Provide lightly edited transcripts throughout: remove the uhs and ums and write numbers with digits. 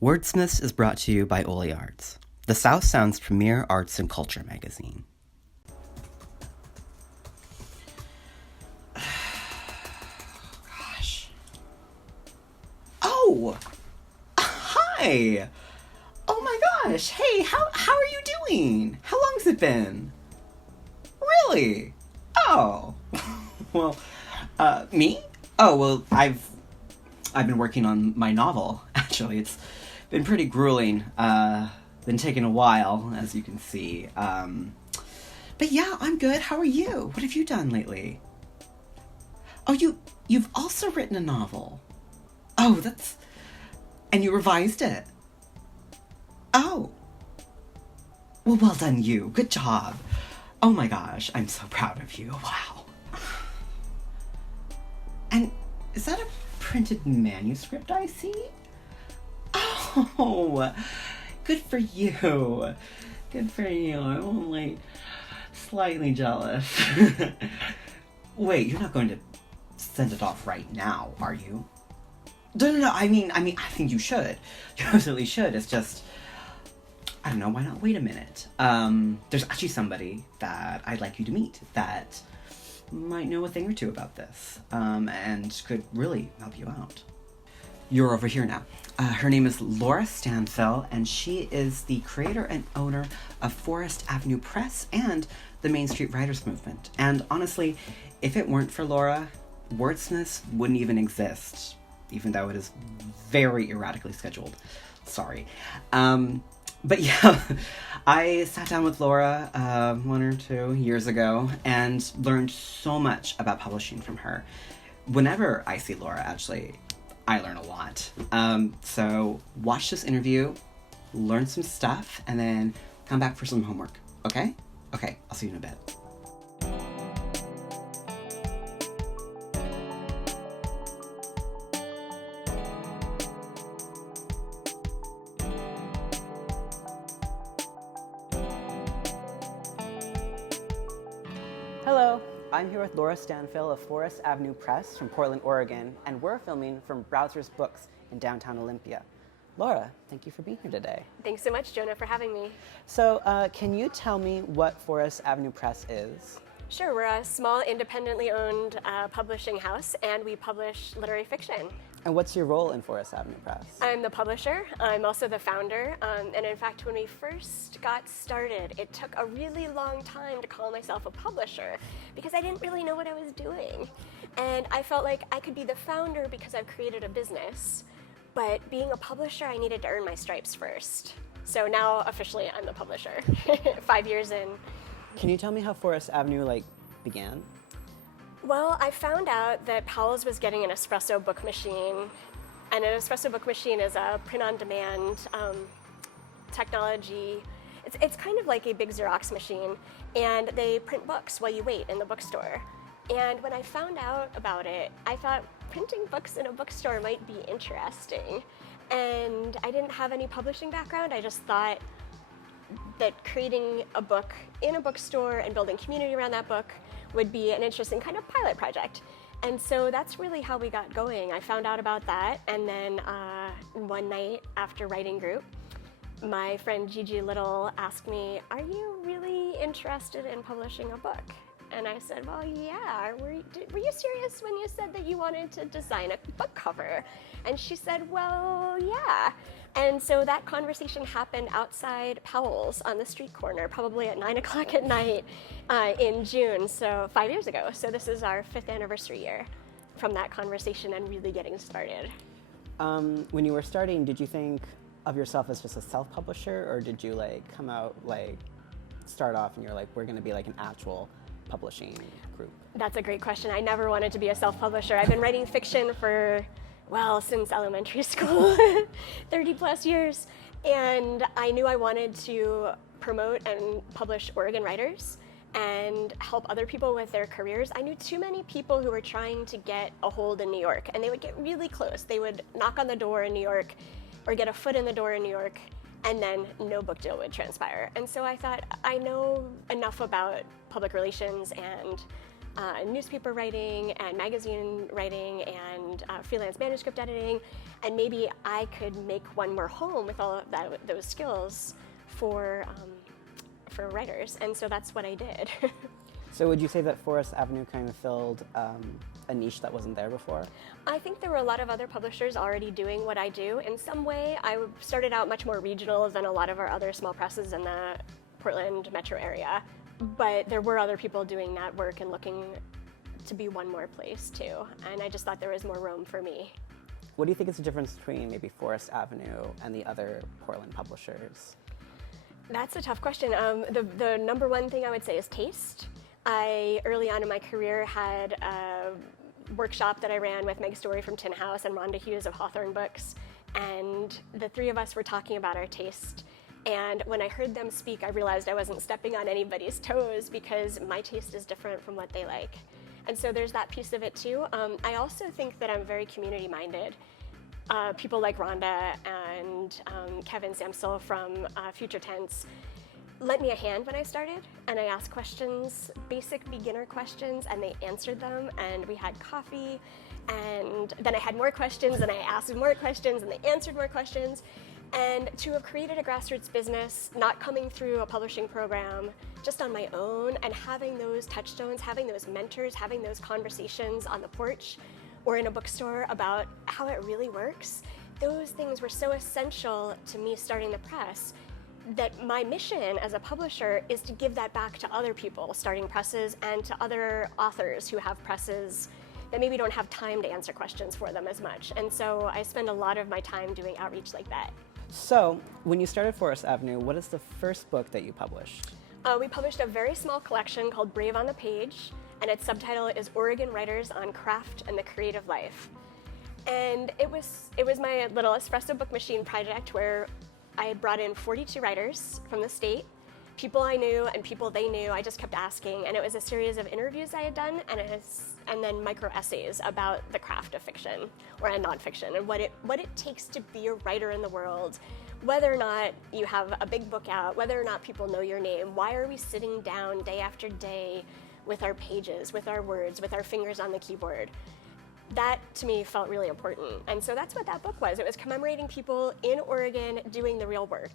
Wordsmiths is brought to you by Oli Arts, the South Sound's premier arts and culture magazine. Gosh. Oh! Hi! Oh my gosh! Hey, how are you doing? How long's it been? Really? Oh. Well, me? Oh, well, I've been working on my novel, actually. It's been pretty grueling. Been taking a while, as you can see. But yeah, I'm good. How are you? What have you done lately? Oh, you've also written a novel. Oh, and you revised it. Oh. Well done you. Good job. Oh my gosh, I'm so proud of you. Wow. And is that a printed manuscript I see? Oh, good for you. Good for you. I'm only slightly jealous. Wait, you're not going to send it off right now, are you? No. I mean, I think you should. You absolutely should. It's just, I don't know, why not wait a minute? There's actually somebody that I'd like you to meet that might know a thing or two about this, and could really help you out. You're over here now. Her name is Laura Stanfill, and she is the creator and owner of Forest Avenue Press and the Main Street Writers Movement. And honestly, if it weren't for Laura, Wordsmiths wouldn't even exist, even though it is very erratically scheduled. Sorry. But yeah, I sat down with Laura 1 or 2 years ago and learned so much about publishing from her. Whenever I see Laura, actually, I learn a lot. So watch this interview, learn some stuff, and then come back for some homework, okay? Okay, I'll see you in a bit. Hello, I'm here with Laura Stanfill of Forest Avenue Press from Portland, Oregon, and we're filming from Browsers Books in downtown Olympia. Laura, thank you for being here today. Thanks so much, Jonah, for having me. So, can you tell me what Forest Avenue Press is? Sure, we're a small, independently owned publishing house, and we publish literary fiction. And what's your role in Forest Avenue Press? I'm the publisher. I'm also the founder. And in fact, when we first got started, it took a really long time to call myself a publisher because I didn't really know what I was doing. And I felt like I could be the founder because I've created a business, but being a publisher, I needed to earn my stripes first. So now, officially, I'm the publisher, 5 years in. Can you tell me how Forest Avenue, began? Well, I found out that Powell's was getting an espresso book machine, and an espresso book machine is a print-on-demand technology. It's kind of like a big Xerox machine, and they print books while you wait in the bookstore. And when I found out about it, I thought printing books in a bookstore might be interesting. And I didn't have any publishing background. I just thought that creating a book in a bookstore and building community around that book would be an interesting kind of pilot project. And so that's really how we got going. I found out about that, and then one night after writing group, my friend Gigi Little asked me, "Are you really interested in publishing a book?" And I said, "Well, yeah. Were you serious when you said that you wanted to design a book cover?" And she said, "Well, yeah." And so that conversation happened outside Powell's on the street corner, probably at 9 o'clock at night in June, so 5 years ago. So this is our 5th anniversary year from that conversation and really getting started. When you were starting, did you think of yourself as just a self-publisher, or did you come out, start off and you're like, we're gonna be an actual publishing group? That's a great question. I never wanted to be a self-publisher. I've been writing fiction for, since elementary school, 30 plus years. And I knew I wanted to promote and publish Oregon writers and help other people with their careers. I knew too many people who were trying to get a hold in New York, and they would get really close. They would knock on the door in New York or get a foot in the door in New York, and then no book deal would transpire. And so I thought, I know enough about public relations and newspaper writing and magazine writing and freelance manuscript editing, and maybe I could make one more home with all of those skills for writers, and so that's what I did. So would you say that Forest Avenue kind of filled a niche that wasn't there before? I think there were a lot of other publishers already doing what I do. In some way, I started out much more regional than a lot of our other small presses in the Portland metro area, but there were other people doing that work and looking to be one more place too, and I just thought there was more room for me. What do you think is the difference between maybe Forest Avenue and the other Portland publishers? That's a tough question. The number one thing I would say is taste. I, early on in my career, had a workshop that I ran with Meg Story from Tin House and Rhonda Hughes of Hawthorne Books, and the three of us were talking about our taste. And when I heard them speak, I realized I wasn't stepping on anybody's toes because my taste is different from what they like. And so there's that piece of it too. I also think that I'm very community-minded. People like Rhonda and Kevin Samsel from Future Tense lent me a hand when I started, and I asked questions, basic beginner questions, and they answered them, and we had coffee, and then I had more questions, and I asked more questions, and they answered more questions. And to have created a grassroots business, not coming through a publishing program, just on my own, and having those touchstones, having those mentors, having those conversations on the porch or in a bookstore about how it really works, those things were so essential to me starting the press that my mission as a publisher is to give that back to other people starting presses and to other authors who have presses that maybe don't have time to answer questions for them as much. And so I spend a lot of my time doing outreach like that. So, when you started Forest Avenue, what is the first book that you published? We published a very small collection called Brave on the Page, and its subtitle is Oregon Writers on Craft and the Creative Life. And it was my little espresso book machine project where I brought in 42 writers from the state, people I knew and people they knew. I just kept asking, and it was a series of interviews I had done and then micro essays about the craft of fiction or nonfiction and what it takes to be a writer in the world, whether or not you have a big book out, whether or not people know your name. Why are we sitting down day after day with our pages, with our words, with our fingers on the keyboard? That to me felt really important. And so that's what that book was. It was commemorating people in Oregon doing the real work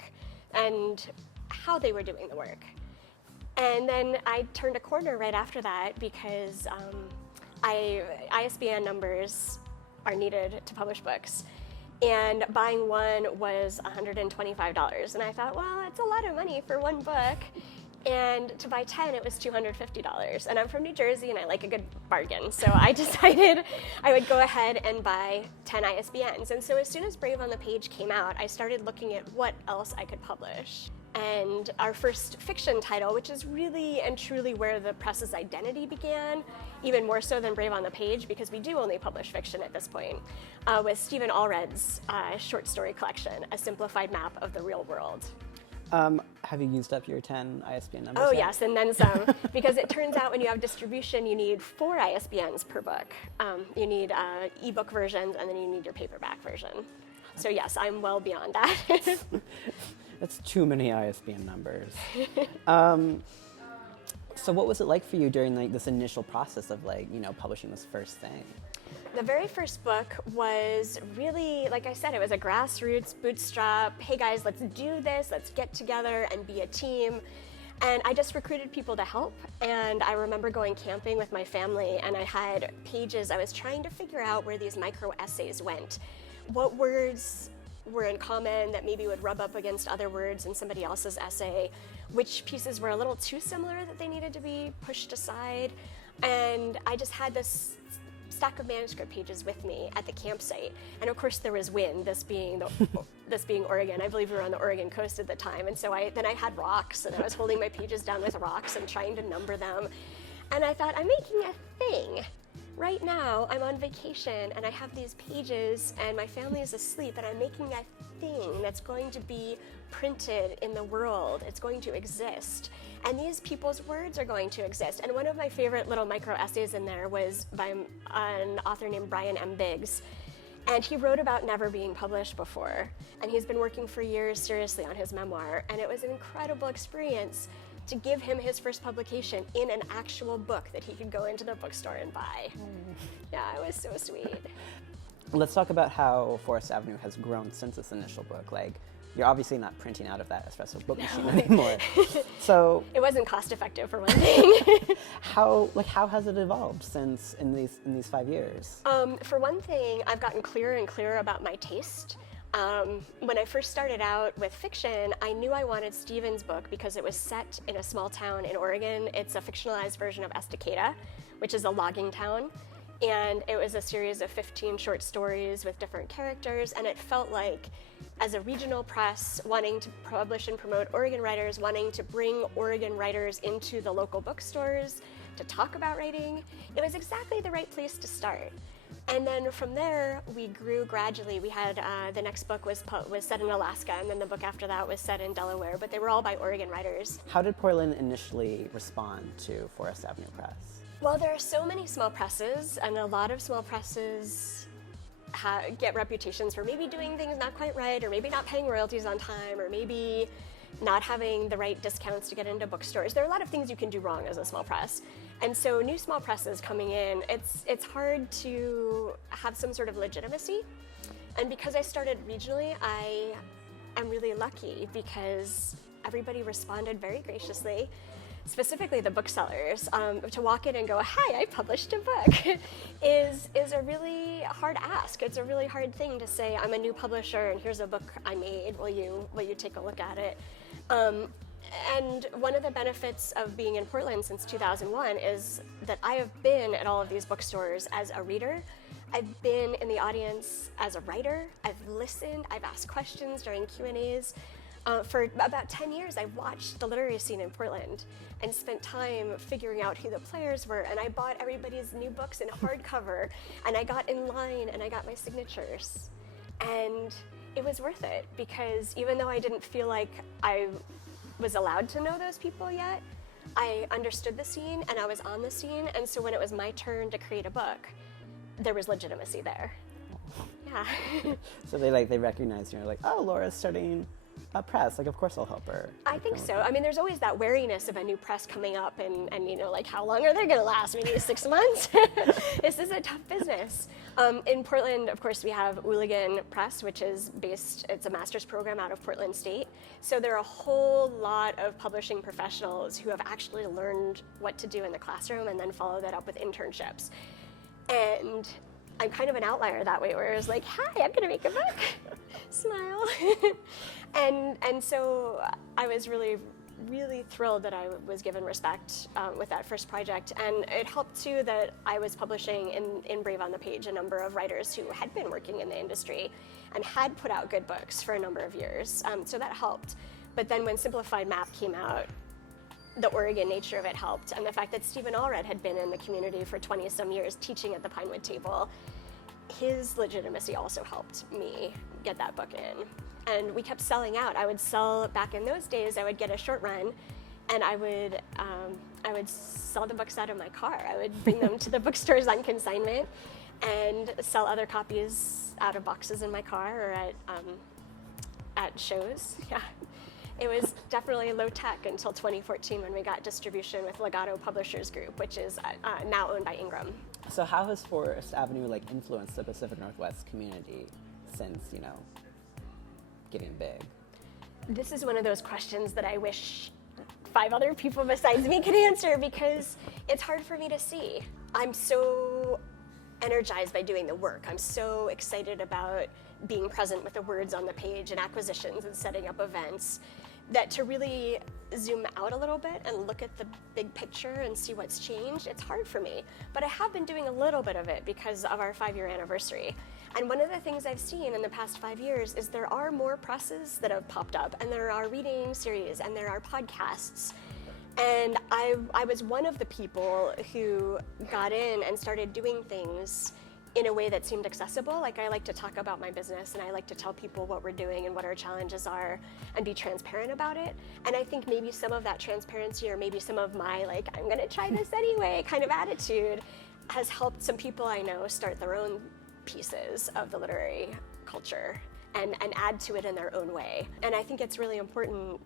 and how they were doing the work. And then I turned a corner right after that because ISBN numbers are needed to publish books. And buying one was $125. And I thought, well, that's a lot of money for one book. And to buy 10, it was $250. And I'm from New Jersey and I like a good bargain. So I decided I would go ahead and buy 10 ISBNs. And so as soon as Brave on the Page came out, I started looking at what else I could publish. And our first fiction title, which is really and truly where the press's identity began, even more so than Brave on the Page, because we do only publish fiction at this point, was Stephen Allred's short story collection, A Simplified Map of the Real World. Have you used up your 10 ISBN numbers? Oh, yet? yes, and then some. Because it turns out when you have distribution, you need 4 ISBNs per book. You need ebook versions, and then you need your paperback version. So yes, I'm well beyond that. That's too many ISBN numbers. So what was it like for you during this initial process of publishing this first thing? The very first book was really, like I said, it was a grassroots bootstrap. Hey guys, let's do this. Let's get together and be a team. And I just recruited people to help. And I remember going camping with my family, and I had pages. I was trying to figure out where these micro essays went. What words were in common that maybe would rub up against other words in somebody else's essay? Which pieces were a little too similar that they needed to be pushed aside? And I just had this stack of manuscript pages with me at the campsite, and of course there was wind. This being Oregon, I believe we were on the Oregon coast at the time, and so I had rocks, and I was holding my pages down with rocks and trying to number them, and I thought, I'm making a thing. Right now, I'm on vacation, and I have these pages, and my family is asleep, and I'm making a thing that's going to be printed in the world. It's going to exist. And these people's words are going to exist. And one of my favorite little micro essays in there was by an author named Brian M. Biggs. And he wrote about never being published before. And he's been working for years seriously on his memoir. And it was an incredible experience to give him his first publication in an actual book that he could go into the bookstore and buy. Yeah, it was so sweet. Let's talk about how Forest Avenue has grown since its initial book. Like, you're obviously not printing out of that espresso book machine anymore. So it wasn't cost effective for one thing. how has it evolved since in these 5 years? For one thing, I've gotten clearer and clearer about my taste. When I first started out with fiction, I knew I wanted Stephen's book because it was set in a small town in Oregon. It's a fictionalized version of Estacada, which is a logging town. And it was a series of 15 short stories with different characters, and it felt like, as a regional press wanting to publish and promote Oregon writers, wanting to bring Oregon writers into the local bookstores to talk about writing, it was exactly the right place to start. And then from there, we grew gradually. We had the next book was set in Alaska, and then the book after that was set in Delaware, but they were all by Oregon writers. How did Portland initially respond to Forest Avenue Press? Well, there are so many small presses, and a lot of small presses get reputations for maybe doing things not quite right, or maybe not paying royalties on time, or maybe not having the right discounts to get into bookstores. There are a lot of things you can do wrong as a small press. And so new small presses coming in, it's hard to have some sort of legitimacy. And because I started regionally, I am really lucky because everybody responded very graciously. Specifically the booksellers, to walk in and go, "Hi, I published a book," is a really hard ask. It's a really hard thing to say, "I'm a new publisher and here's a book I made. Will you take a look at it?" And one of the benefits of being in Portland since 2001 is that I have been at all of these bookstores as a reader. I've been in the audience as a writer. I've listened. I've asked questions during Q&As. For about 10 years, I watched the literary scene in Portland and spent time figuring out who the players were, and I bought everybody's new books in hardcover, and I got in line, and I got my signatures. And it was worth it, because even though I didn't feel like I was allowed to know those people yet, I understood the scene, and I was on the scene, and so when it was my turn to create a book, there was legitimacy there. Yeah. So they recognize you, like, oh, Laura's starting a press, like, of course I'll help her. I think so. I mean, there's always that wariness of a new press coming up and like, how long are they going to last? Maybe 6 months? This is a tough business. In Portland, of course, we have Ooligan Press, which is it's a master's program out of Portland State. So there are a whole lot of publishing professionals who have actually learned what to do in the classroom and then follow that up with internships. And I'm kind of an outlier that way, where it's like, "Hi, I'm going to make a book." Smile. And so I was really, really thrilled that I was given respect with that first project. And it helped, too, that I was publishing in Brave on the Page a number of writers who had been working in the industry and had put out good books for a number of years. So that helped. But then when Simplified Map came out, the Oregon nature of it helped. And the fact that Stephen Allred had been in the community for 20-some years teaching at the Pinewood table, his legitimacy also helped me get that book in. And we kept selling out. I would sell, back in those days, I would get a short run, and I would sell the books out of my car. I would bring them to the bookstores on consignment and sell other copies out of boxes in my car or at shows. Yeah. It was definitely low tech until 2014 when we got distribution with Legato Publishers Group, which is now owned by Ingram. So how has Forest Avenue influenced the Pacific Northwest community since, getting big? This is one of those questions that I wish 5 other people besides me could answer, because it's hard for me to see. I'm so energized by doing the work. I'm so excited about being present with the words on the page and acquisitions and setting up events, that to really zoom out a little bit and look at the big picture and see what's changed, it's hard for me. But I have been doing a little bit of it because of our 5-year anniversary. And one of the things I've seen in the past 5 years is there are more presses that have popped up, and there are reading series, and there are podcasts. And I was one of the people who got in and started doing things in a way that seemed accessible. Like, I like to talk about my business, and I like to tell people what we're doing and what our challenges are and be transparent about it. And I think maybe some of that transparency, or maybe some of my, I'm gonna try this anyway kind of attitude, has helped some people I know start their own pieces of the literary culture and add to it in their own way. And I think it's really important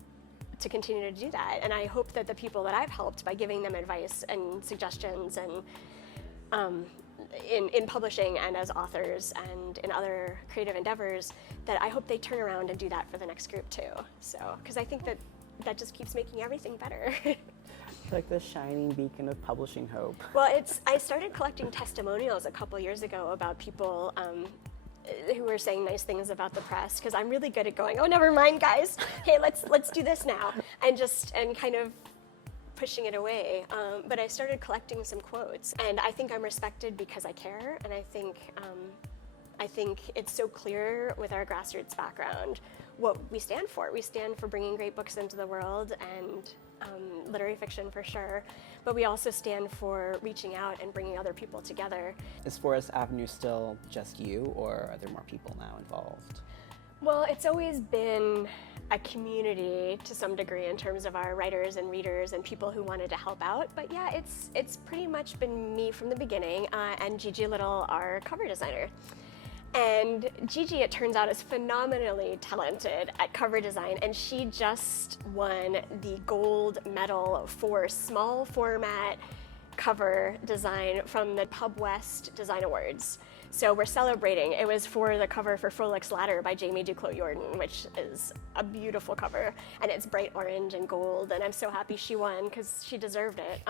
to continue to do that. And I hope that the people that I've helped by giving them advice and suggestions and in publishing and as authors and in other creative endeavors, that I hope they turn around and do that for the next group too. So, because I think that just keeps making everything better. Like the shining beacon of publishing hope. Well, I started collecting testimonials a couple years ago about people who were saying nice things about the press, because I'm really good at going, oh, never mind, guys. Hey, let's do this now, and kind of pushing it away. But I started collecting some quotes, and I think I'm respected because I care, and I think it's so clear with our grassroots background what we stand for. We stand for bringing great books into the world and literary fiction for sure, but we also stand for reaching out and bringing other people together. Is Forest Avenue still just you, or are there more people now involved? Well, it's always been a community to some degree in terms of our writers and readers and people who wanted to help out. But yeah, it's pretty much been me from the beginning, and Gigi Little, our cover designer. And Gigi, it turns out, is phenomenally talented at cover design, and she just won the gold medal for small format cover design from the Pub West Design Awards. So we're celebrating. It was for the cover for Frolics Ladder by Jamie Duclos Jordan, which is a beautiful cover, and it's bright orange and gold, and I'm so happy she won because she deserved it.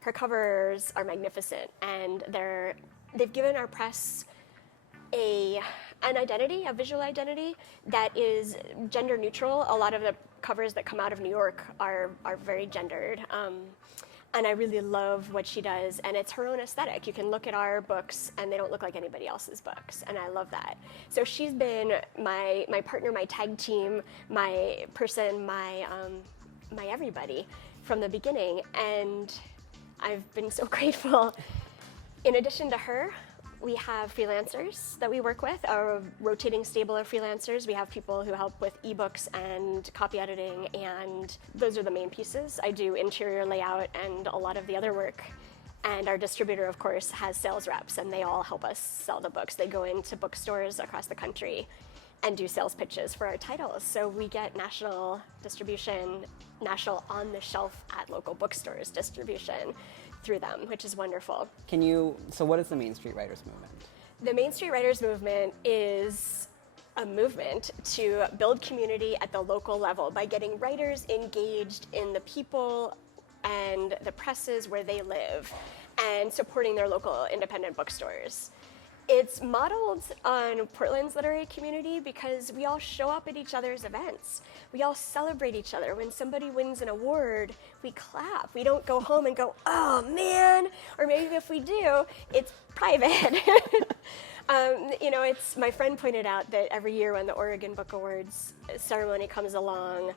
Her covers are magnificent, and they've given our press an identity, a visual identity that is gender neutral. A lot of the covers that come out of New York are very gendered. And I really love what she does, and it's her own aesthetic. You can look at our books and they don't look like anybody else's books, and I love that. So she's been my partner, my tag team, my person, my everybody from the beginning, and I've been so grateful. In addition to her, we have freelancers that we work with, a rotating stable of freelancers. We have people who help with ebooks and copy editing, and those are the main pieces. I do interior layout and a lot of the other work. And our distributor, of course, has sales reps, and they all help us sell the books. They go into bookstores across the country and do sales pitches for our titles. So we get national distribution, national on-the-shelf at local bookstores distribution through them, which is wonderful. So what is the Main Street Writers Movement? The Main Street Writers Movement is a movement to build community at the local level by getting writers engaged in the people and the presses where they live and supporting their local independent bookstores. It's modeled on Portland's literary community because we all show up at each other's events. We all celebrate each other. When somebody wins an award, we clap. We don't go home and go, oh man, or maybe if we do, it's private. It's my friend pointed out that every year when the Oregon Book Awards ceremony comes along,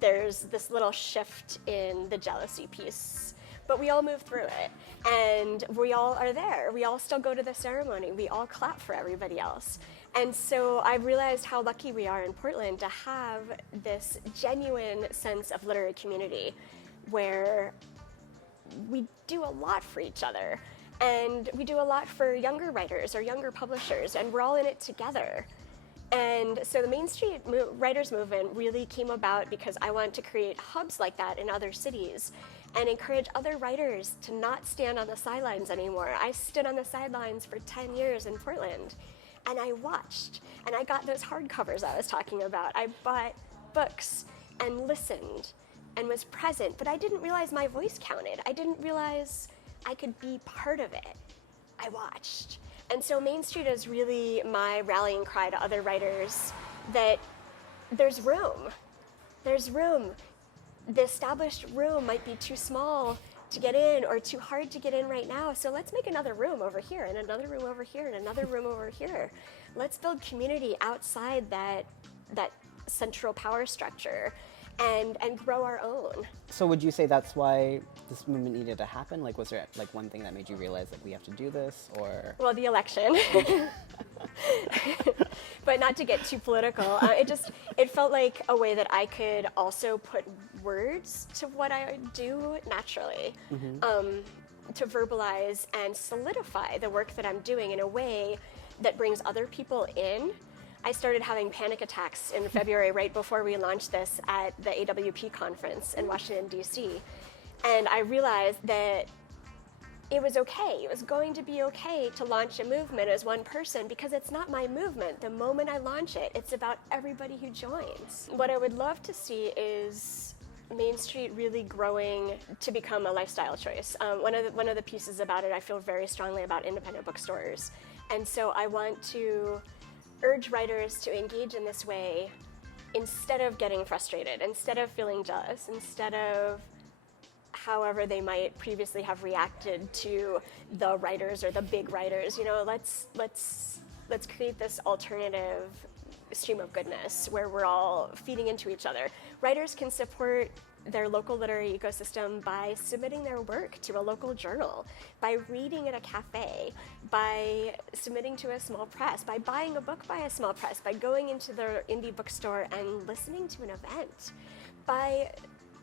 there's this little shift in the jealousy piece. But we all move through it, and we all are there. We all still go to the ceremony. We all clap for everybody else. And so I've realized how lucky we are in Portland to have this genuine sense of literary community where we do a lot for each other, and we do a lot for younger writers or younger publishers, and we're all in it together. And so the Main Street Writers Movement really came about because I wanted to create hubs like that in other cities and encourage other writers to not stand on the sidelines anymore. I stood on the sidelines for 10 years in Portland, and I watched, and I got those hardcovers I was talking about. I bought books and listened and was present, but I didn't realize my voice counted. I didn't realize I could be part of it. I watched. And so Main Street is really my rallying cry to other writers that there's room. There's room. The established room might be too small to get in or too hard to get in right now. So let's make another room over here and another room over here and another room over here. Let's build community outside that central power structure and grow our own. So would you say that's why this movement needed to happen? Like, was there like one thing that made you realize that we have to do this, or? Well, the election. But not to get too political, it felt like a way that I could also put words to what I do naturally, to verbalize and solidify the work that I'm doing in a way that brings other people in. I started having panic attacks in February right before we launched this at the AWP conference in Washington, D.C. And I realized that it was okay. It was going to be okay to launch a movement as one person because it's not my movement. The moment I launch it, it's about everybody who joins. What I would love to see is Main Street really growing to become a lifestyle choice. One of the pieces about it, I feel very strongly about independent bookstores. And so I want to urge writers to engage in this way instead of getting frustrated, instead of feeling jealous, instead of however they might previously have reacted to the writers or the big writers. You know, let's create this alternative stream of goodness where we're all feeding into each other. Writers can support their local literary ecosystem by submitting their work to a local journal, by reading at a cafe, by submitting to a small press, by buying a book by a small press, by going into their indie bookstore and listening to an event, by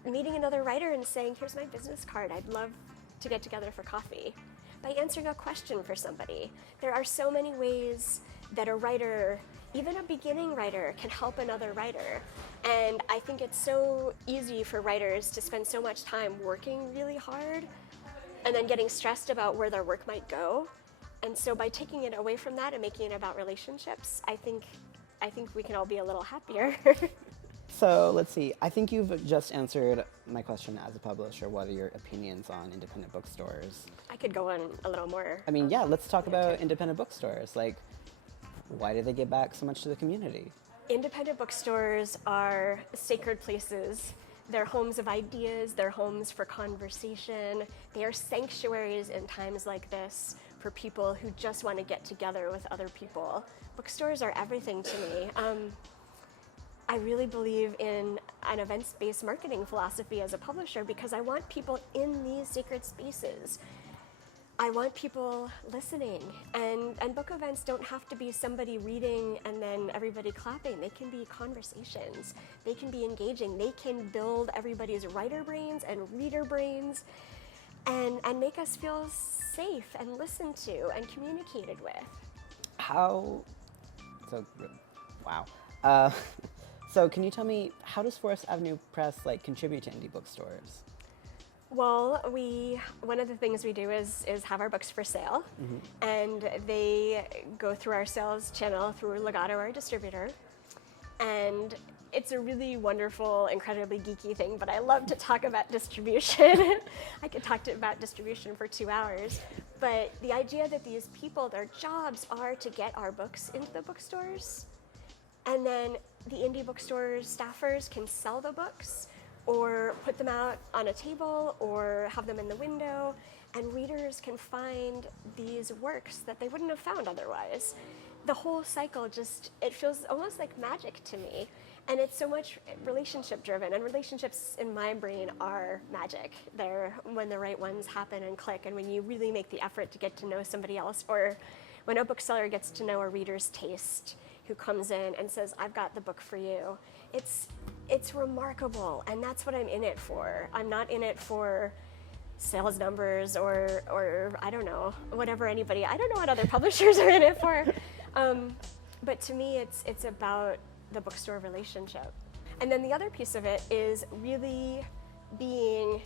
meeting another writer and saying, here's my business card, I'd love to get together for coffee, by answering a question for somebody. There are so many ways that a writer, even a beginning writer, can help another writer. And I think it's so easy for writers to spend so much time working really hard and then getting stressed about where their work might go. And so by taking it away from that and making it about relationships, I think we can all be a little happier. So let's see. I think you've just answered my question as a publisher. What are your opinions on independent bookstores? I could go on a little more. I mean, yeah, let's talk about independent bookstores. Like, why do they give back so much to the community? Independent bookstores are sacred places. They're homes of ideas, they're homes for conversation. They are sanctuaries in times like this for people who just want to get together with other people. Bookstores are everything to me. I really believe in an events-based marketing philosophy as a publisher because I want people in these sacred spaces. I want people listening, and book events don't have to be somebody reading and then everybody clapping. They can be conversations. They can be engaging. They can build everybody's writer brains and reader brains and make us feel safe and listened to and communicated with. Wow. So can you tell me, how does Forest Avenue Press contribute to indie bookstores? Well, one of the things we do is have our books for sale, and they go through our sales channel through Legato, our distributor, and it's a really wonderful, incredibly geeky thing, but I love to talk about distribution. I could talk about distribution for 2 hours, but the idea that these people, their jobs are to get our books into the bookstores, and then the indie bookstore staffers can sell the books or put them out on a table or have them in the window, and readers can find these works that they wouldn't have found otherwise. The whole cycle it feels almost like magic to me, and it's so much relationship driven, and relationships in my brain are magic. They're when the right ones happen and click, and when you really make the effort to get to know somebody else, or when a bookseller gets to know a reader's taste who comes in and says, I've got the book for you. It's remarkable, and that's what I'm in it for. I'm not in it for sales numbers or I don't know, I don't know what other publishers are in it for. But to me, it's about the bookstore relationship. And then the other piece of it is really being,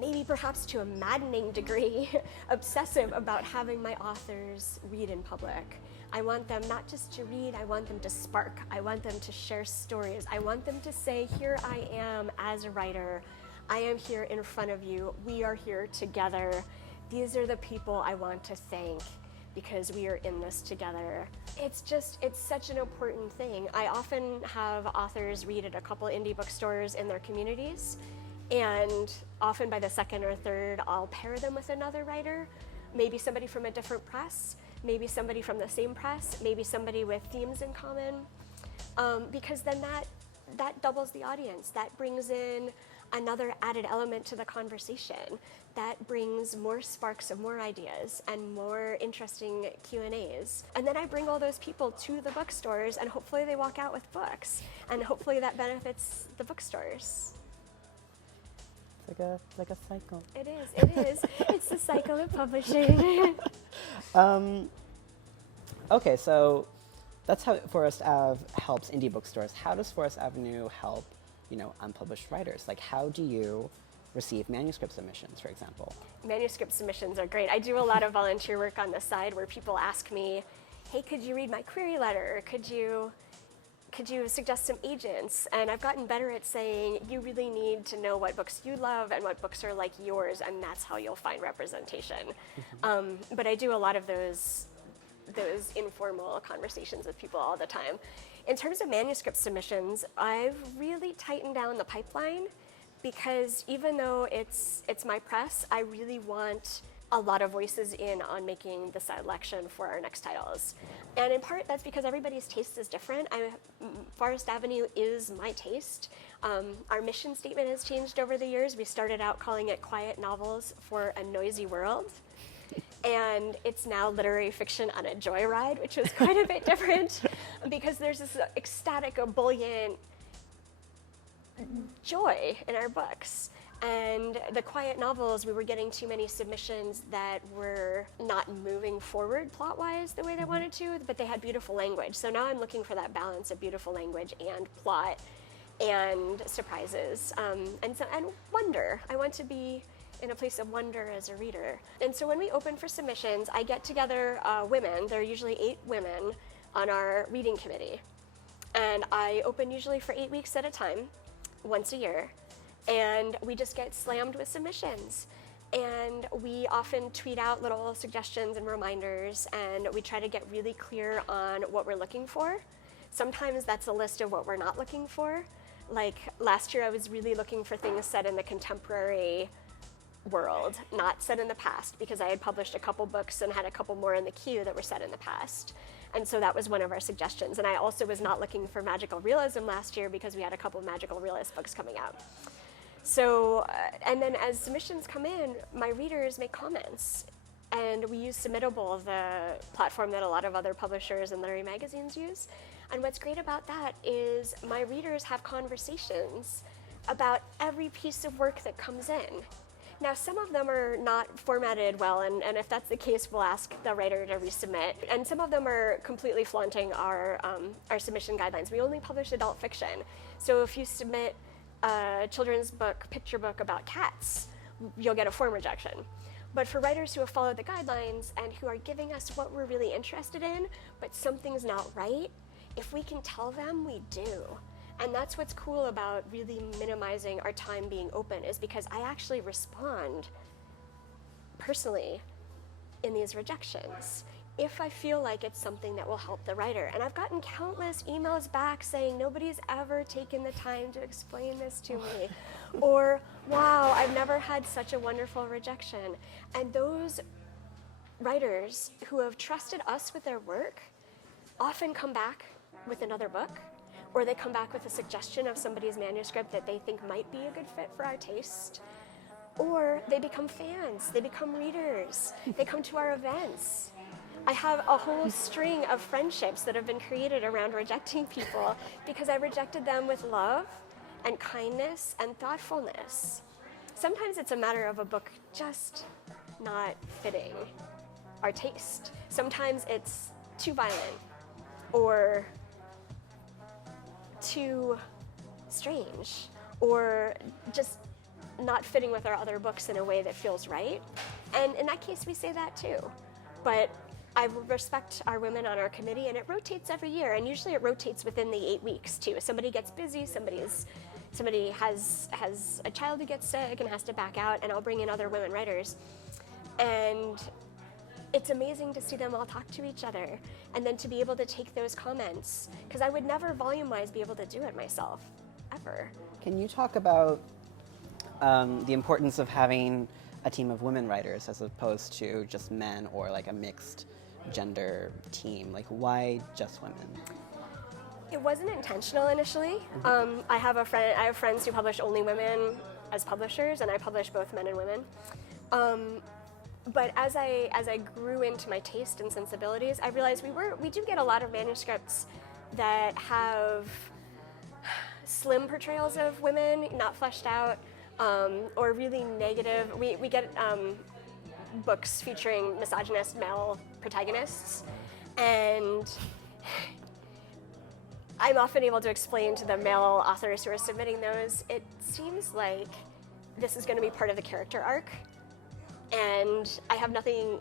maybe perhaps to a maddening degree, obsessive about having my authors read in public. I want them not just to read, I want them to spark. I want them to share stories. I want them to say, here I am as a writer. I am here in front of you. We are here together. These are the people I want to thank because we are in this together. It's such an important thing. I often have authors read at a couple indie bookstores in their communities, and often by the second or third, I'll pair them with another writer, maybe somebody from a different press, maybe somebody from the same press, maybe somebody with themes in common, because then that doubles the audience. That brings in another added element to the conversation. That brings more sparks of more ideas and more interesting Q&As. And then I bring all those people to the bookstores, and hopefully they walk out with books, and hopefully that benefits the bookstores. It's like a cycle. It is. It's the cycle of publishing. Okay, so That's how Forest Ave helps indie bookstores. How does Forest Avenue help, unpublished writers? Like, how do you receive manuscript submissions, for example? Manuscript submissions are great. I do a lot of volunteer work on the side where people ask me, hey, could you read my query letter? Could you suggest some agents? And I've gotten better at saying, you really need to know what books you love and what books are like yours, and that's how you'll find representation. But I do a lot of those informal conversations with people all the time. In terms of manuscript submissions, I've really tightened down the pipeline, because even though it's my press, I really want a lot of voices in on making the selection for our next titles. And in part, that's because everybody's taste is different. Forest Avenue is my taste. Our mission statement has changed over the years. We started out calling it Quiet Novels for a Noisy World. And it's now literary fiction on a joyride, which is quite a bit different, because there's this ecstatic, ebullient joy in our books. And the quiet novels, we were getting too many submissions that were not moving forward plot-wise the way they wanted to, but they had beautiful language. So now I'm looking for that balance of beautiful language and plot and surprises, and wonder. I want to be in a place of wonder as a reader. And so when we open for submissions, I get together women, there are usually 8 women on our reading committee. And I open usually for 8 weeks at a time, once a year. And we just get slammed with submissions. And we often tweet out little suggestions and reminders, and we try to get really clear on what we're looking for. Sometimes that's a list of what we're not looking for. Like last year I was really looking for things set in the contemporary world, not set in the past, because I had published a couple books and had a couple more in the queue that were set in the past. And so that was one of our suggestions. And I also was not looking for magical realism last year, because we had a couple of magical realist books coming out. So, and then as submissions come in, my readers make comments. And we use Submittable, the platform that a lot of other publishers and literary magazines use. And what's great about that is my readers have conversations about every piece of work that comes in. Now, some of them are not formatted well, and if that's the case, we'll ask the writer to resubmit. And some of them are completely flaunting our submission guidelines. We only publish adult fiction. So if you submit a children's book, picture book about cats, you'll get a form rejection. But for writers who have followed the guidelines and who are giving us what we're really interested in, but something's not right, if we can tell them, we do. And that's what's cool about really minimizing our time being open, is because I actually respond personally in these rejections if I feel like it's something that will help the writer. And I've gotten countless emails back saying, nobody's ever taken the time to explain this to me. Or, wow, I've never had such a wonderful rejection. And those writers who have trusted us with their work often come back with another book, or they come back with a suggestion of somebody's manuscript that they think might be a good fit for our taste. Or they become fans, they become readers, they come to our events. I have a whole string of friendships that have been created around rejecting people because I rejected them with love and kindness and thoughtfulness. Sometimes it's a matter of a book just not fitting our taste. Sometimes it's too violent or too strange or just not fitting with our other books in a way that feels right. And in that case, we say that too. But I respect our women on our committee, and it rotates every year, and usually it rotates within the 8 weeks too. Somebody gets busy, somebody has a child who gets sick and has to back out, and I'll bring in other women writers. And it's amazing to see them all talk to each other, and then to be able to take those comments, because I would never volume-wise be able to do it myself, ever. Can you talk about the importance of having a team of women writers as opposed to just men, or like a mixed gender team? Like, why just women? It wasn't intentional initially. I have friends who publish only women as publishers, and I publish both men and women. But as I grew into my taste and sensibilities, I realized we do get a lot of manuscripts that have slim portrayals of women, not fleshed out, or really negative. We get books featuring misogynist male protagonists, and I'm often able to explain to the male authors who are submitting those, it seems like this is going to be part of the character arc, and I have nothing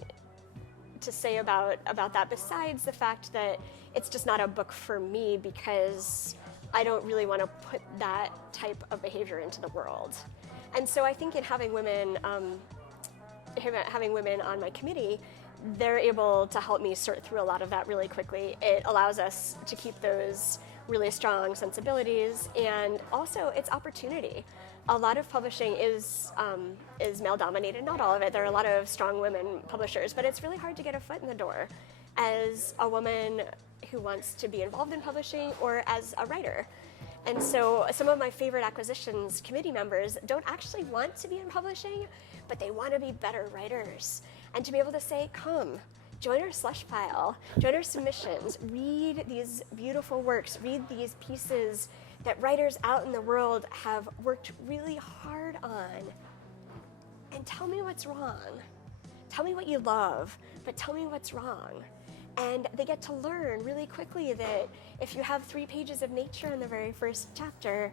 to say about that besides the fact that it's just not a book for me because I don't really want to put that type of behavior into the world. And so I think in having women on my committee, they're able to help me sort through a lot of that really quickly. It allows us to keep those really strong sensibilities, and also it's opportunity. A lot of publishing is male-dominated, not all of it. There are a lot of strong women publishers, but it's really hard to get a foot in the door as a woman who wants to be involved in publishing or as a writer. And so some of my favorite acquisitions committee members don't actually want to be in publishing, but they want to be better writers. And to be able to say, come, join our slush pile, join our submissions, read these beautiful works, read these pieces that writers out in the world have worked really hard on, and tell me what's wrong. Tell me what you love, but tell me what's wrong. And they get to learn really quickly that if you have 3 pages of nature in the very first chapter,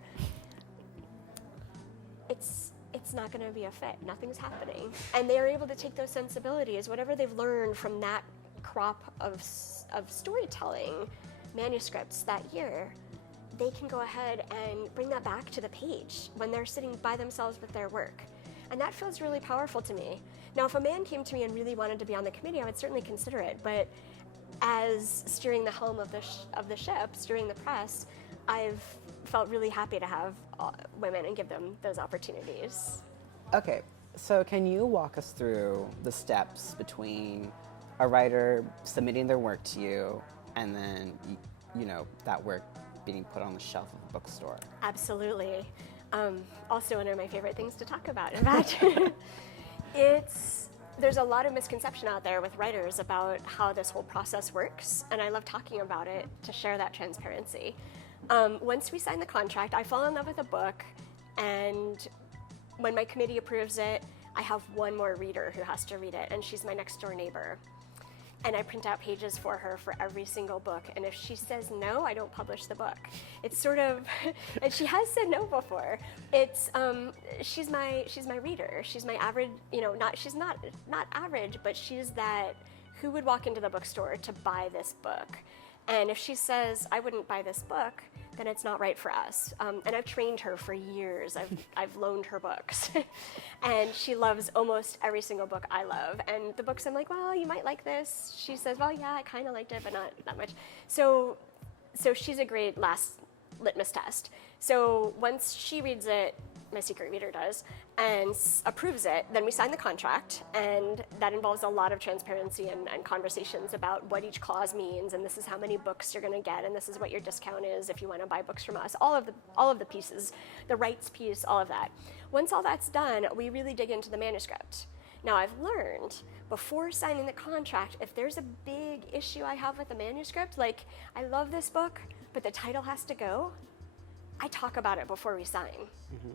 it's not going to be a fit. Nothing's happening. And they are able to take those sensibilities, whatever they've learned from that crop of storytelling manuscripts that year, they can go ahead and bring that back to the page when they're sitting by themselves with their work. And that feels really powerful to me. Now, if a man came to me and really wanted to be on the committee, I would certainly consider it. But as steering the helm of the ship, steering the press, I've felt really happy to have women and give them those opportunities. Okay, so can you walk us through the steps between a writer submitting their work to you and then, that work being put on the shelf of a bookstore? Absolutely. Also one of my favorite things to talk about, in fact. There's a lot of misconception out there with writers about how this whole process works, and I love talking about it to share that transparency. Once we sign the contract, I fall in love with a book, and when my committee approves it, I have one more reader who has to read it, and she's my next door neighbor. And I print out pages for her for every single book, and if she says no, I don't publish the book. It's sort of, and she has said no before. It's she's my reader. She's my average, she's not average, but she's that who would walk into the bookstore to buy this book. And if she says I wouldn't buy this book, then it's not right for us. And I've trained her for years. I've loaned her books. And she loves almost every single book I love. And the books I'm like, well, you might like this. She says, well, yeah, I kind of liked it, but not that much. So she's a great last litmus test. So once she reads it, my secret reader does, and approves it, then we sign the contract, and that involves a lot of transparency and conversations about what each clause means, and this is how many books you're going to get, and this is what your discount is if you want to buy books from us, all of the pieces, the rights piece, all of that. Once all that's done, we really dig into the manuscript. Now, I've learned before signing the contract, if there's a big issue I have with the manuscript, like I love this book, but the title has to go, I talk about it before we sign. Mm-hmm.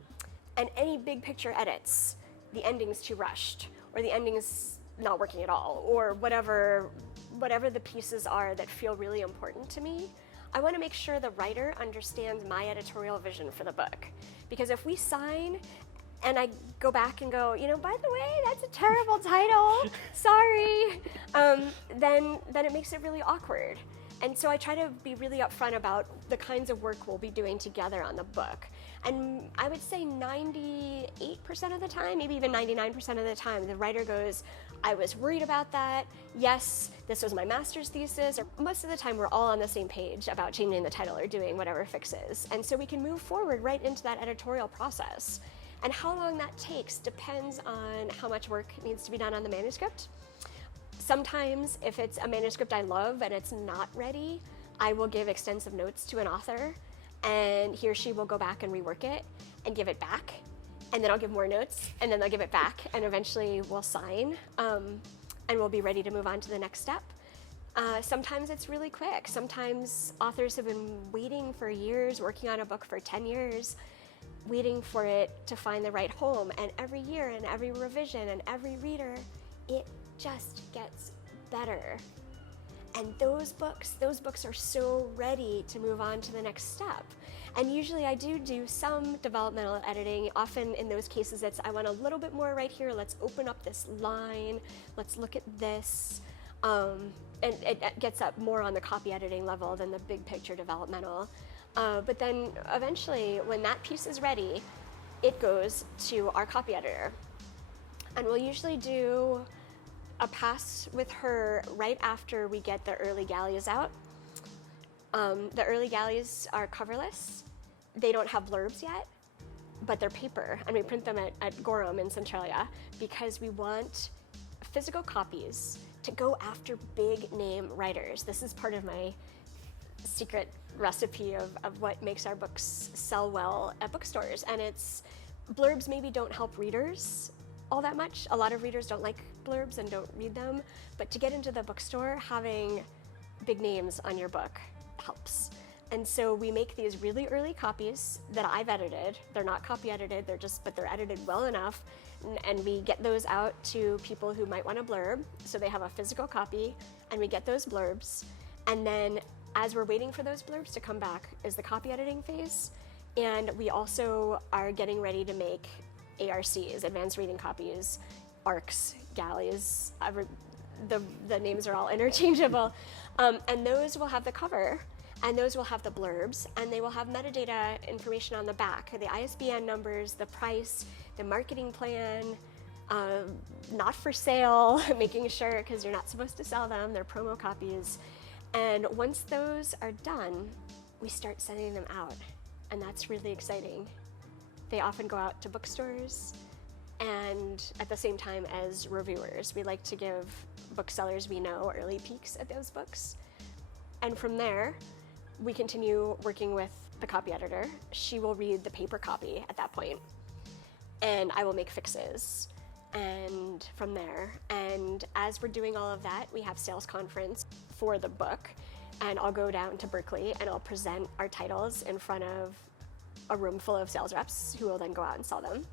And any big picture edits, the ending's too rushed, or the ending's not working at all, or whatever the pieces are that feel really important to me, I want to make sure the writer understands my editorial vision for the book. Because if we sign and I go back and go, by the way, that's a terrible title, sorry, then it makes it really awkward. And so I try to be really upfront about the kinds of work we'll be doing together on the book. And I would say 98% of the time, maybe even 99% of the time, the writer goes, I was worried about that. Yes, this was my master's thesis. Or most of the time, we're all on the same page about changing the title or doing whatever fixes. And so we can move forward right into that editorial process. And how long that takes depends on how much work needs to be done on the manuscript. Sometimes, if it's a manuscript I love and it's not ready, I will give extensive notes to an author, and he or she will go back and rework it and give it back, and then I'll give more notes, and then they'll give it back, and eventually we'll sign, and we'll be ready to move on to the next step. Sometimes it's really quick. Sometimes authors have been waiting for years, working on a book for 10 years, waiting for it to find the right home, and every year and every revision and every reader, it just gets better. And those books are so ready to move on to the next step. And usually I do some developmental editing. Often in those cases, it's I want a little bit more right here. Let's open up this line. Let's look at this. And it gets up more on the copy editing level than the big picture developmental. But then eventually, when that piece is ready, it goes to our copy editor. And we'll usually do a pass with her right after we get the early galleys out. The early galleys are coverless. They don't have blurbs yet, but they're paper, and we print them at Gorham in Centralia because we want physical copies to go after big name writers. This is part of my secret recipe of what makes our books sell well at bookstores, and it's blurbs maybe don't help readers all that much. A lot of readers don't like blurbs and don't read them, but to get into the bookstore, having big names on your book helps. And so we make these really early copies that I've edited. They're not copy edited, but they're edited well enough, and we get those out to people who might want a blurb, so they have a physical copy, and we get those blurbs. And then as we're waiting for those blurbs to come back is the copy editing phase, and we also are getting ready to make ARCs, advanced reading copies, ARCs, galleys, the names are all interchangeable, and those will have the cover, and those will have the blurbs, and they will have metadata information on the back, the ISBN numbers, the price, the marketing plan, not for sale, making sure, because you're not supposed to sell them, they're promo copies. And once those are done, we start sending them out, and that's really exciting. They often go out to bookstores and at the same time as reviewers. We like to give booksellers we know early peeks at those books. And from there, we continue working with the copy editor. She will read the paper copy at that point, and I will make fixes. And from there, and as we're doing all of that, we have sales conference for the book, and I'll go down to Berkeley and I'll present our titles in front of a room full of sales reps who will then go out and sell them.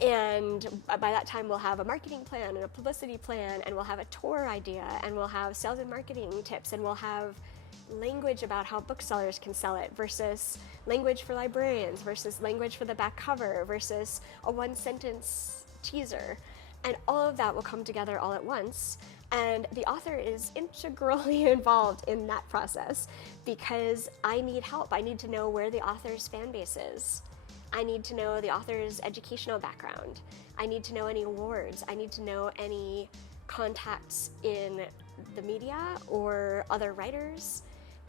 And by that time, we'll have a marketing plan and a publicity plan, and we'll have a tour idea, and we'll have sales and marketing tips, and we'll have language about how booksellers can sell it versus language for librarians versus language for the back cover versus a one-sentence teaser. And all of that will come together all at once. And the author is integrally involved in that process because I need help. I need to know where the author's fan base is. I need to know the author's educational background. I need to know any awards. I need to know any contacts in the media or other writers,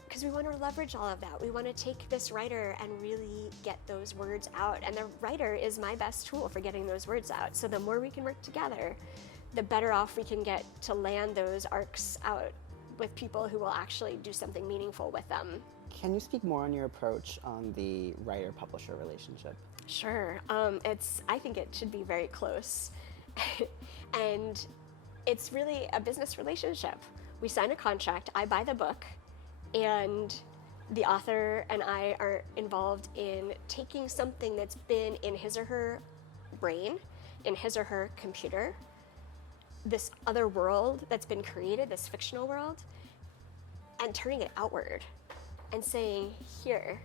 because we want to leverage all of that. We want to take this writer and really get those words out. And the writer is my best tool for getting those words out. So the more we can work together, the better off we can get to land those arcs out with people who will actually do something meaningful with them. Can you speak more on your approach on the writer-publisher relationship? Sure. I think it should be very close. And it's really a business relationship. We sign a contract, I buy the book, and the author and I are involved in taking something that's been in his or her brain, in his or her computer, this other world that's been created, this fictional world, and turning it outward and saying, here,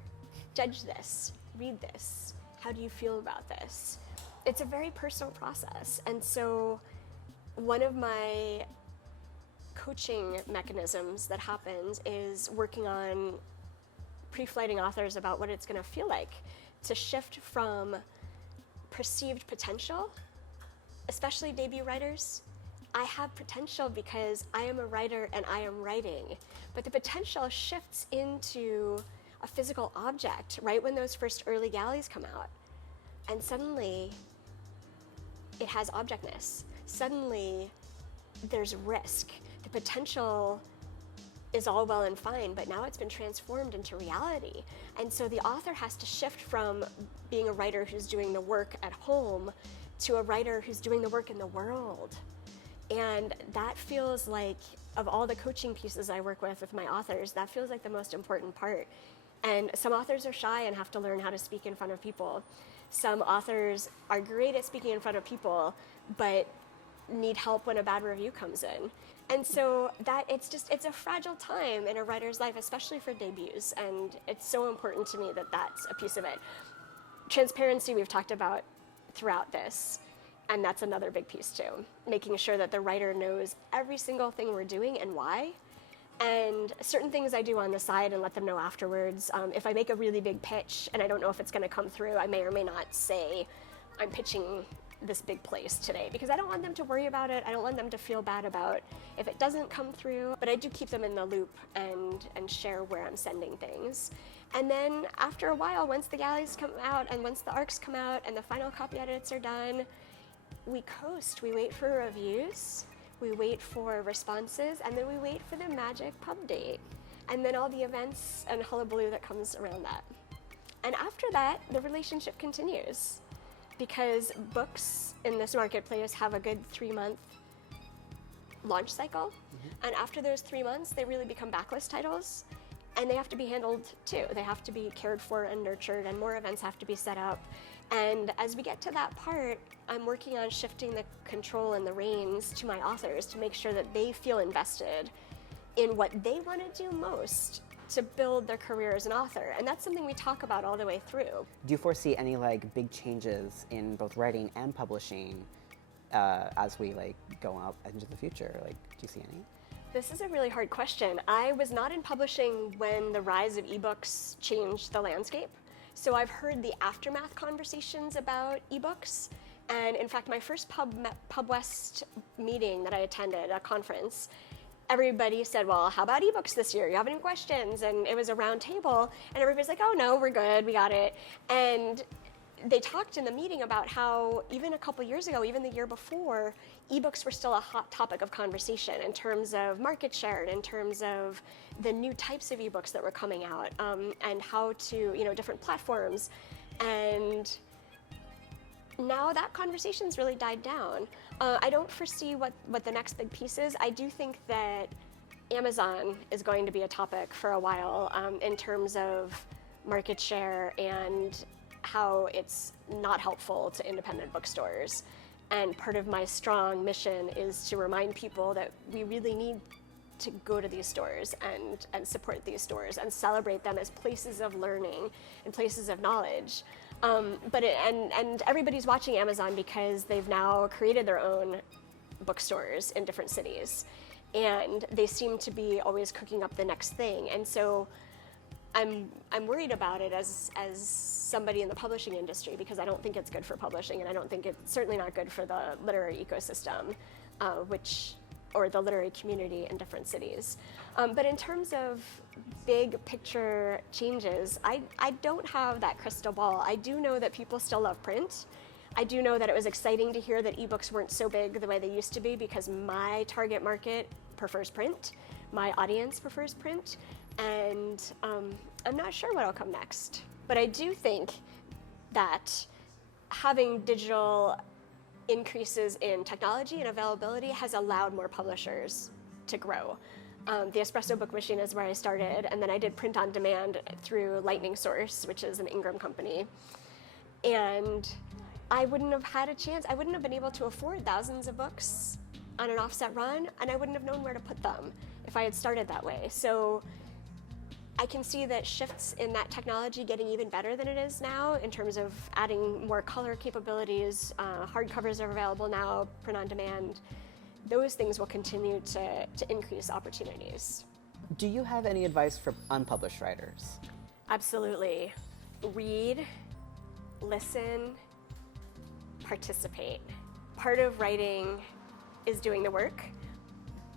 judge this, read this, how do you feel about this? It's a very personal process. And so one of my coaching mechanisms that happens is working on pre-flighting authors about what it's going to feel like to shift from perceived potential, especially debut writers. I have potential because I am a writer and I am writing, but the potential shifts into a physical object right when those first early galleys come out, and suddenly it has objectness. Suddenly there's risk. The potential is all well and fine, but now it's been transformed into reality. And so the author has to shift from being a writer who's doing the work at home to a writer who's doing the work in the world. And that feels like, of all the coaching pieces I work with my authors, that feels like the most important part. And some authors are shy and have to learn how to speak in front of people. Some authors are great at speaking in front of people, but need help when a bad review comes in. And so it's a fragile time in a writer's life, especially for debuts, and it's so important to me that that's a piece of it. Transparency we've talked about throughout this, and that's another big piece too. Making sure that the writer knows every single thing we're doing and why. And certain things I do on the side and let them know afterwards. If I make a really big pitch and I don't know if it's going to come through, I may or may not say, I'm pitching this big place today, because I don't want them to worry about it. I don't want them to feel bad about if it doesn't come through, but I do keep them in the loop and share where I'm sending things. And then after a while, once the galleys come out and once the arcs come out and the final copy edits are done, we coast. We wait for reviews, we wait for responses, and then we wait for the magic pub date, and then all the events and hullabaloo that comes around that. And after that, the relationship continues, because books in this marketplace have a good 3-month launch cycle. And after those 3 months, they really become backlist titles, and they have to be handled too. They have to be cared for and nurtured, and more events have to be set up. And as we get to that part, I'm working on shifting the control and the reins to my authors to make sure that they feel invested in what they want to do most to build their career as an author. And that's something we talk about all the way through. Do you foresee any like big changes in both writing and publishing as we like go out into the future? Like, do you see any? This is a really hard question. I was not in publishing when the rise of ebooks changed the landscape. So I've heard the aftermath conversations about ebooks. And in fact, my first PubWest meeting that I attended, a conference, everybody said, well, how about ebooks this year? You have any questions? And it was a round table, and everybody's like, oh no, we're good, we got it. And they talked in the meeting about how even a couple years ago, even the year before, ebooks were still a hot topic of conversation in terms of market share and in terms of the new types of ebooks that were coming out, and how to, different platforms. And now that conversation's really died down. I don't foresee what the next big piece is. I do think that Amazon is going to be a topic for a while, in terms of market share and how it's not helpful to independent bookstores. And part of my strong mission is to remind people that we really need to go to these stores and support these stores and celebrate them as places of learning and places of knowledge. And everybody's watching Amazon because they've now created their own bookstores in different cities, and they seem to be always cooking up the next thing. And so I'm worried about it as somebody in the publishing industry, because I don't think it's good for publishing, and I don't think it's certainly not good for the literary ecosystem, or the literary community in different cities. But in terms of big picture changes, I don't have that crystal ball. I do know that people still love print. I do know that it was exciting to hear that ebooks weren't so big the way they used to be, because my target market prefers print, my audience prefers print, and I'm not sure what'll come next. But I do think that having digital increases in technology and availability has allowed more publishers to grow. The Espresso Book Machine is where I started, and then I did print on demand through Lightning Source, which is an Ingram company. And I wouldn't have had a chance. I wouldn't have been able to afford thousands of books on an offset run, and I wouldn't have known where to put them if I had started that way. So I can see that shifts in that technology getting even better than it is now in terms of adding more color capabilities. Hardcovers are available now, print on demand. Those things will continue to increase opportunities. Do you have any advice for unpublished writers? Absolutely. Read, listen, participate. Part of writing is doing the work,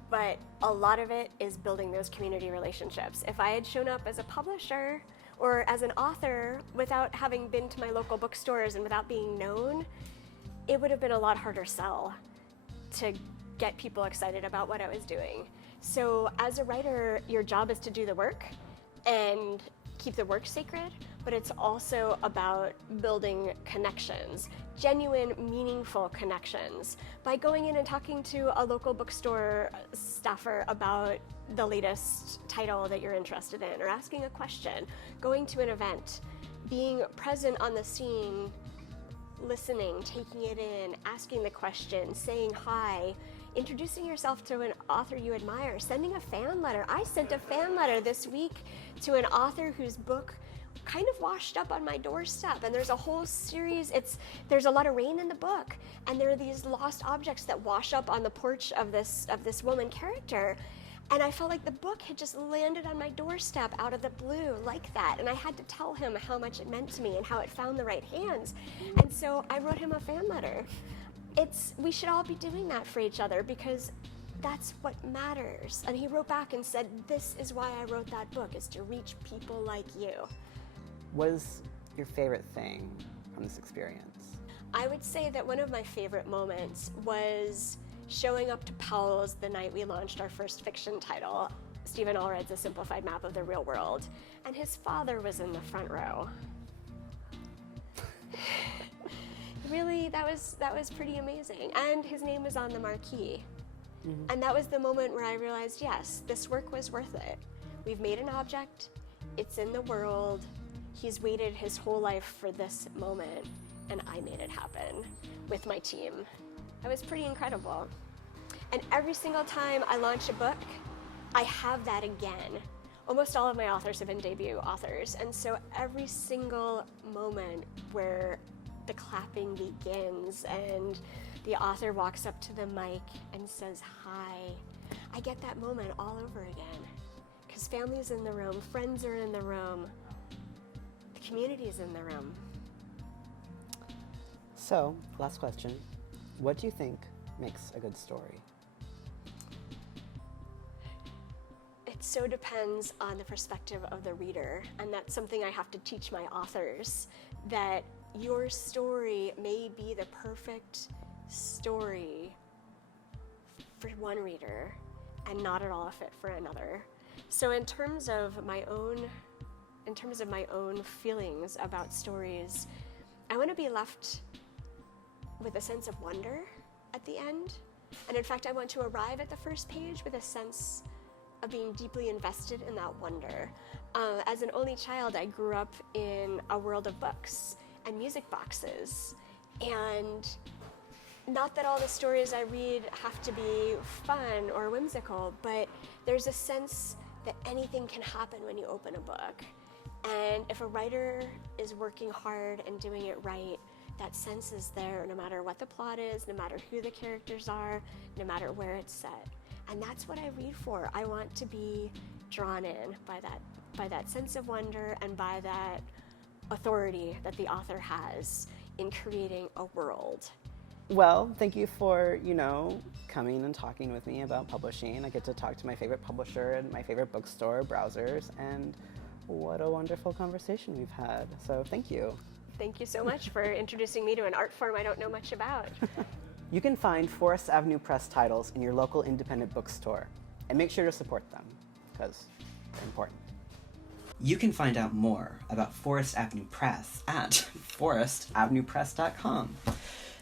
but a lot of it is building those community relationships. If I had shown up as a publisher or as an author without having been to my local bookstores and without being known, it would have been a lot harder sell to get people excited about what I was doing. So as a writer, your job is to do the work and keep the work sacred, but it's also about building connections, genuine, meaningful connections, by going in and talking to a local bookstore staffer about the latest title that you're interested in, or asking a question, going to an event, being present on the scene, listening, taking it in, asking the question, saying hi. introducing yourself to an author you admire, sending a fan letter. I sent a fan letter this week to an author whose book kind of washed up on my doorstep, and there's a whole series. There's a lot of rain in the book, and there are these lost objects that wash up on the porch of this woman character. And I felt like the book had just landed on my doorstep out of the blue like that. And I had to tell him how much it meant to me and how it found the right hands. And so I wrote him a fan letter. We should all be doing that for each other, because that's what matters. And he wrote back and said, this is why I wrote that book, is to reach people like you. What is your favorite thing from this experience? I would say that one of my favorite moments was showing up to Powell's the night we launched our first fiction title, Stephen Allred's A Simplified Map of the Real World, and his father was in the front row. Really, that was pretty amazing. And his name was on the marquee. Mm-hmm. And that was the moment where I realized, yes, this work was worth it. We've made an object, it's in the world, he's waited his whole life for this moment, and I made it happen with my team. It was pretty incredible. And every single time I launch a book, I have that again. Almost all of my authors have been debut authors, and so every single moment where the clapping begins and the author walks up to the mic and says hi, I get that moment all over again. Because family's in the room, friends are in the room, the community's in the room. So, last question. What do you think makes a good story? It so depends on the perspective of the reader, and that's something I have to teach my authors, that your story may be the perfect story for one reader and not at all a fit for another. So in terms of my own feelings about stories, I want to be left with a sense of wonder at the end. And in fact, I want to arrive at the first page with a sense of being deeply invested in that wonder. As an only child, I grew up in a world of books and music boxes. And not that all the stories I read have to be fun or whimsical, but there's a sense that anything can happen when you open a book. And if a writer is working hard and doing it right, that sense is there no matter what the plot is, no matter who the characters are, no matter where it's set. And that's what I read for. I want to be drawn in by that sense of wonder and by that authority that the author has in creating a world. Well, thank you for, coming and talking with me about publishing. I get to talk to my favorite publisher and my favorite bookstore, Browsers, and what a wonderful conversation we've had. So thank you. Thank you so much for introducing me to an art form I don't know much about. You can find Forest Avenue Press titles in your local independent bookstore, and make sure to support them, because they're important. You can find out more about Forest Avenue Press at forestavenuepress.com.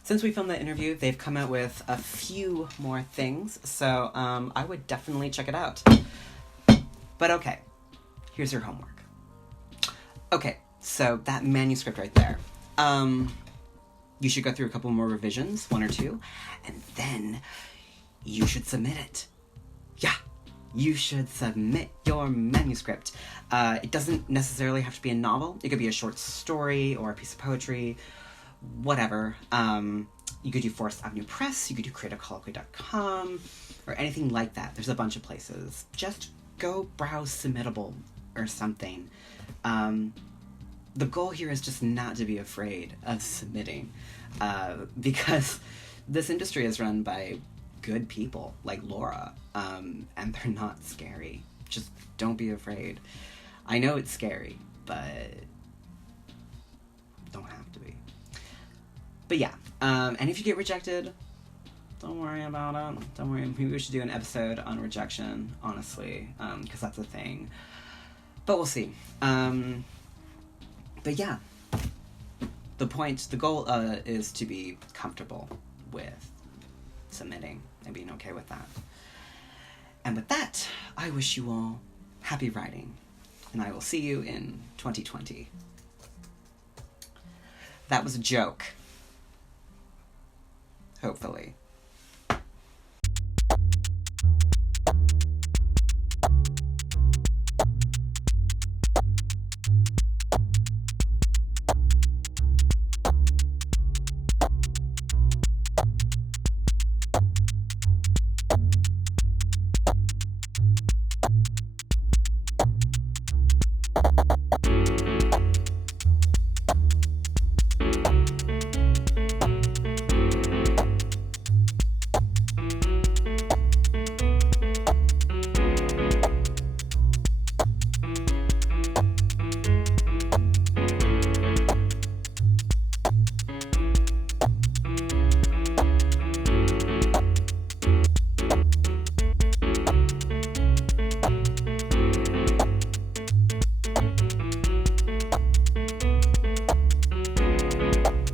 Since we filmed that interview, they've come out with a few more things, so I would definitely check it out. But okay, here's your homework. Okay, so that manuscript right there. You should go through a couple more revisions, 1 or 2, and then you should submit it. Yeah, you should submit your manuscript. It doesn't necessarily have to be a novel. It could be a short story or a piece of poetry, whatever. You could do Forest Avenue Press, you could do creativecolloquy.com, or anything like that. There's a bunch of places. Just go browse Submittable or something. The goal here is just not to be afraid of submitting, because this industry is run by good people like Laura, and they're not scary. Just don't be afraid. I know it's scary, but don't have to be. But yeah, and if you get rejected, don't worry about it. Don't worry. Maybe we should do an episode on rejection, honestly, because that's a thing. But we'll see. But yeah, the goal is to be comfortable with submitting and being okay with that. And with that, I wish you all happy writing, and I will see you in 2020. That was a joke. Hopefully.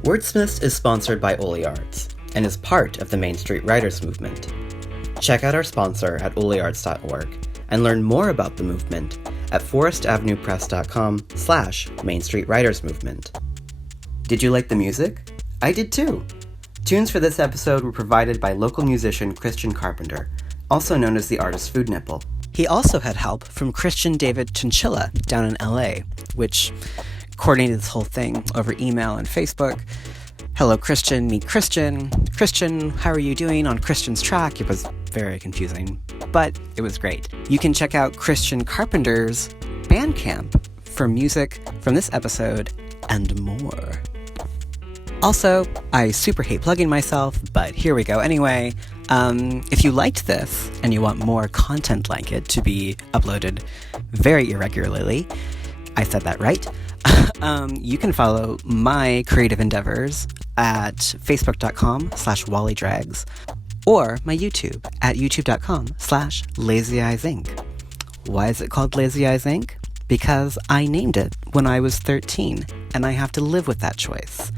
Wordsmiths is sponsored by Olyards and is part of the Main Street Writers Movement. Check out our sponsor at olyards.org and learn more about the movement at forestavenuepress.com/Main Street Writers Movement. Did you like the music? I did too! Tunes for this episode were provided by local musician Christian Carpenter, also known as the artist Food Nipple. He also had help from Christian David Chinchilla down in LA, which coordinated this whole thing over email and Facebook. Hello Christian, meet Christian. Christian, how are you doing on Christian's track? It was very confusing, but it was great. You can check out Christian Carpenter's Bandcamp for music from this episode and more. Also, I super hate plugging myself, but here we go anyway. If you liked this and you want more content like it to be uploaded very irregularly, I said that right, you can follow my creative endeavors at facebook.com/wallydrags or my YouTube at youtube.com/LazyEyesInc. Why is it called Lazy Eyes Inc? Because I named it when I was 13, and I have to live with that choice.